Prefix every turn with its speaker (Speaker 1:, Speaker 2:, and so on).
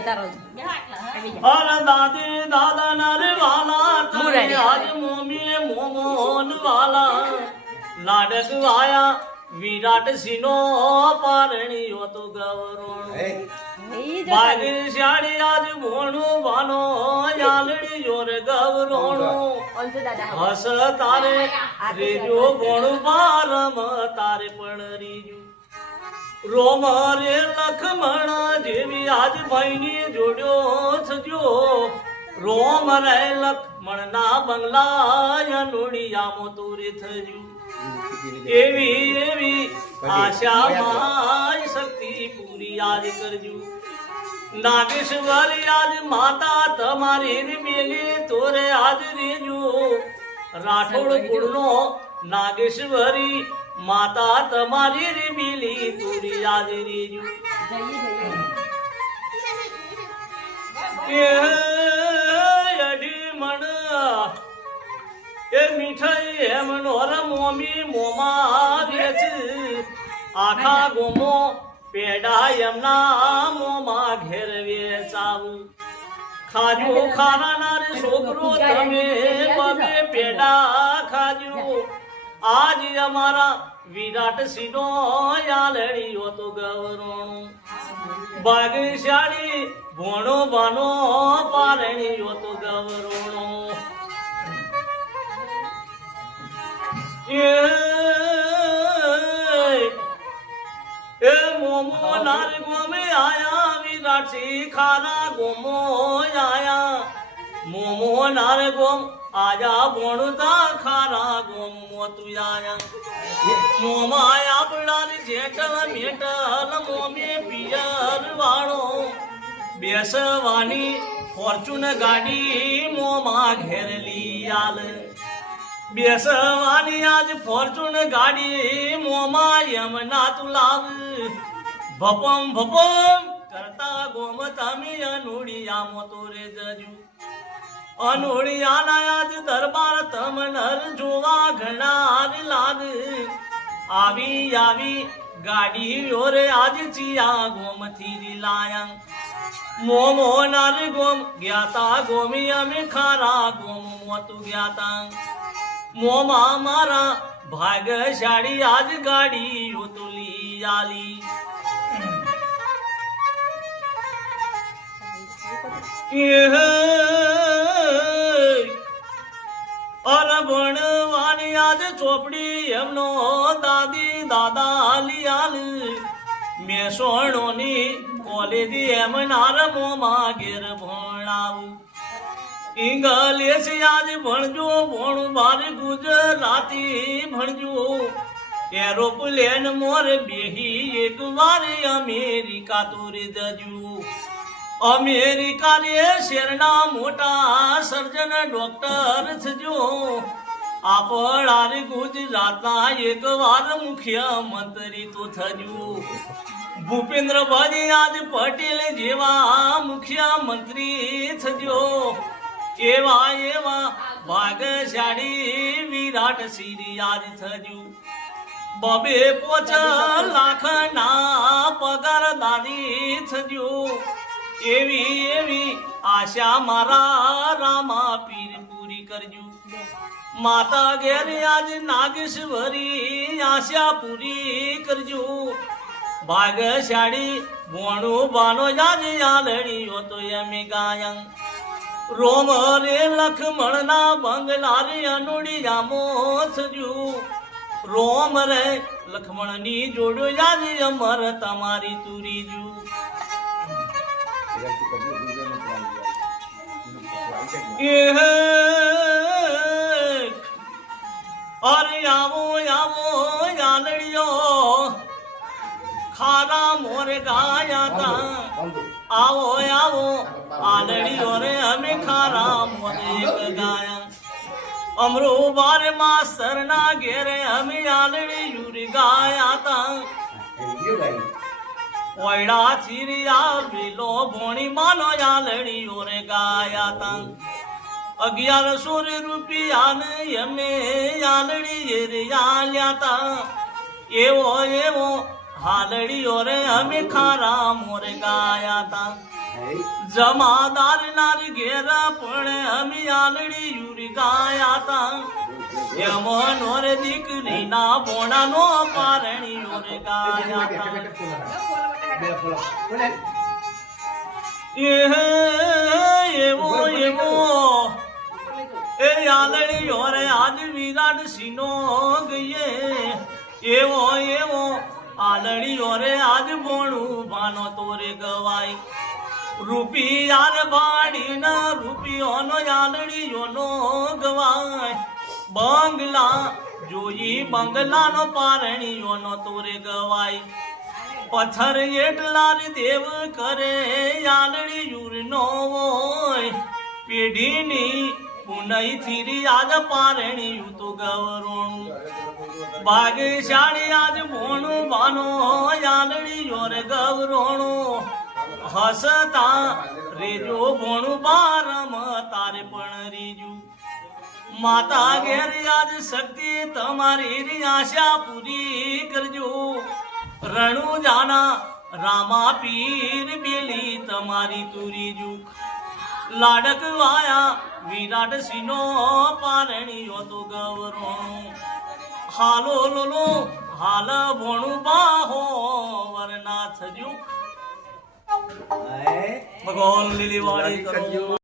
Speaker 1: તારો
Speaker 2: અરે દાદી દાદા નર વાલા
Speaker 1: હું
Speaker 2: તમે. આજ મોમીએ મોમોન વાલા લાડક વાયા વિરાટ સિંહનો પારણીયો તો ગવરોણો ભાગ્યશાળી આજ ભોણું વાનો યાલડી જોર ગવરોણો હસ તારે રેજો ભોણું બારમ, તારે પણ રીજુ રોમ રે લખમણ જેવી આજ ભાઈની જોડ્યો સજો રોમ રે લખમણ ના બંગલા નુડિયામો તોરે થયું એવી એવી આશા માય શક્તિ પૂરી આજ કરજો. નાગેશ્વર આજ માતા તમારી મેલી તોરે આજ રેજો. રાઠોડ કુળનો નાગેશ્વરી માતા તમારી રે મિલી તુરી આજ રેજો અઢી મણ એ મીઠાઈ એમ નોર મોમી મોમાં વેચ આખા ગોમો પેડા એમના મોમાં ઘેર વેચાવું. ખાજો ખાનાર છોકરો તમે બબે પેડા ખાજો. આજ અમારા વિરાટ સિંહનો યાલડીઓ તો ગવરણો ભાગ્યશાળી ભોણો બાનો પારણીયો તો ગવરણો એ મોમો નાર ગોમે આયા, વિરાટ સિંહ ખારા ગોમો આયા. મોમો નાર ગોમ, આજા ભોણતા ખારા ગોમો તું આયા મોમાય આપણાની જેટલ મેટલ મોમે પિયર વાળો. બેસવાની ફોર્ચ્યુન ગાડી મોમાં ઘેરલી આલ બેસવાની આજ ફોર્ચ્યુન ગાડી મોમાં યમના તુલાવ ભપમ ભપમ કરતા ગોમ તમે અનુડિયા મોતો રે જજુ. અનુડિયાના આજ દરબાર તમનર જોવા ઘણા લાગ. આવી આવી ગાડી ઓરે આજ ચિયા ગોમથી રીલાયા મોમો નાર ગોમ ગ્યાતા ગોમી અમે ખારા ગોમ મોતું ગ્યાતા મોમા મારા ભાગશાળી આજ ગાડી ઉતુલી આલી. અરબણવાની આજ ચોપડી એમનો દાદી, દાદા લિયાલ. મેસોણોની કોલેજ એમ નારમોમાં ઘેર ભણાવું. ઇંગ્લિશ આજ ભણજો, ભણ બાર ગુજરાતી ભણજો. એરોપ્લેન મોર બેહી એક વાર અમેરિકા તો રે જજુ અમેરિકા શેરના મોટા સર્જન ડોક્ટર થજો? આપણા રે ગુજરાતના એક વાર મુખ્યમંત્રી તો થજો. ભૂપેન્દ્રભાઈ આજ પટેલ જેવા મુખ્યમંત્રી થજો. એવા એવા ભાગશાળી વિરાટ સિંહ આજ થજો. બબે પોચ લાખ ના પગાર દાદી થજો. એવી એવી આશા મારા રામા પીર પૂરી કરજો. માતા ઘેર આજ નાગેશ્વરી આશા પૂરી કરજો. ભાગશાળી ભોણું બાનો જાજ આલડીઓ તો એમે ગાયં રોમ રે લખમણ ના બંગલા રે અનુડી જામો સજુ રોમ રે લખમણની જોડ્યો યાદ અમર તમારી તુરીજુ. અરે આવો આવો યાલડીઓ ખારા મોર ગાયા તા આવો આવો આલડીઓ રે અમે ખારા મોર ગાયા અમરો બારમાં સરના ઘેરે અમે આલડી યુરી ગાયા તા ઓયડા ચીરિયા વેલો ભોણી માનો આલડીઓ રે ગાયા તા. અગિયારસો રૂપિયા ને એમને આલડી રે આલ્યા તા. એવો એવો હાલડીઓ રે અમે ખારા મોર ગાયા તા. જમાદાર નાર ઘેરા પણ અમે આલડી યુરી ગાયા તા. એમો નોર દીકરી ના ભોણા નો પારણી યોરે ગાયા તા એ એવો એવો. એ આલડી યોરે આજ વિરાટ સિનો ગયે એવો એવો. આલડી યોરે આજ ભોણું ભાનો તોરે ગવાય. રૂપિયાર ભાડીન રૂપિયોનો યાલડીયોનો ગવાય. બંગલા જોઈ બંગલાનો પારણીયોનો તોરે ગવાય. પથ્થર એટલા દેવ કરે યાલડી યુરનો હોય. પેઢીની પુનઈ થીરી આજ પારણી તો ગવરોણું. ભાગ્યશાળી આજ ભોણું બાનો યાલડી યોર ગવરોણું. હસતા રેજો ભોણું બારમ, તારે પણ રીજું. માતા ઘેર આજ શક્તિ તમારી આશા પૂરી કરજો. રણુ જાના રામા પીર બેલી તમારી તુરી જુક લાડક વાયા વિરાટ સિંહનો પારણીઓ તો ગવરોણું હાલો લોલો હાલ ભોણું બાહો વરનાથ જુક ભગવાન લીલી વાળી કરો.